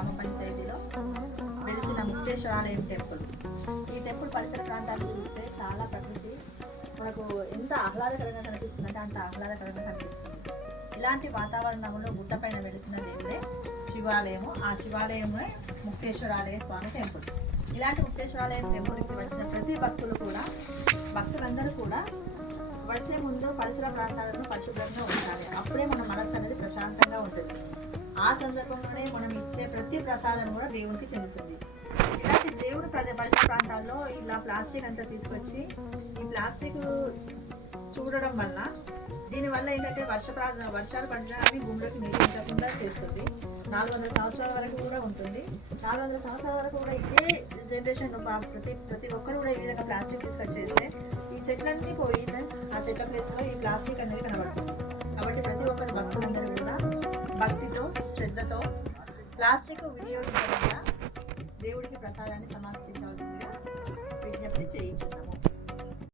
గ్రామ పంచాయతీలో వెలిసిన ముక్తేశ్వరాలయం టెంపుల్. ఈ టెంపుల్ పరిసర ప్రాంతాలు చూస్తే చాలా ప్రకృతి మనకు ఎంత ఆహ్లాదకరంగా కనిపిస్తుందంటే అంత ఆహ్లాదకరంగా కనిపిస్తుంది. ఇలాంటి వాతావరణంలో గుట్టపైన వెలిసిన దేవుడే శివాలయము. ఆ శివాలయమే ముక్తేశ్వరాలయ స్వామి టెంపుల్. ఇలాంటి ముక్తేశ్వరాలయం టెంపుల్కి వచ్చిన ప్రతి భక్తులందరూ కూడా వచ్చే ముందు పరిసర ప్రాంతాలను పరిశుభ్రంగా ఉంచాలి. అప్పుడే మన మనసు అనేది ప్రశాంతంగా ఉంటుంది. ఆ సందర్భంలోనే మనం ఇచ్చే ప్రతి ప్రసాదం కూడా దేవునికి చెందుతుంది. ఇలాంటి దేవుడు పరిసర ప్రాంతాల్లో ఇలా ప్లాస్టిక్ అంతా తీసుకొచ్చి ఈ ప్లాస్టిక్ చూడడం వల్ల దీనివల్ల ఏంటంటే వర్షాలు పడినా అవి భూమిలోకి నీరించకుండా చేస్తుంది. 400 సంవత్సరాల వరకు కూడా ఉంటుంది. 400 సంవత్సరాల వరకు కూడా ఇదే జనరేషన్ ప్రతి ఒక్కరు కూడా ఈ విధంగా ప్లాస్టిక్ తీసుకొచ్చేస్తే ఈ చెట్లన్నీ పోయి ఆ చెట్ల ప్లేస్లో ఈ ప్లాస్టిక్ అనేది కనబడుతుంది. కాబట్టి ప్రతి ఒక్కరు భక్తులందరూ కూడా భక్తితో శ్రద్ధతో ప్లాస్టిక్ వినియోగించకుండా దేవుడికి ప్రసాదాన్ని సమర్పించాలి.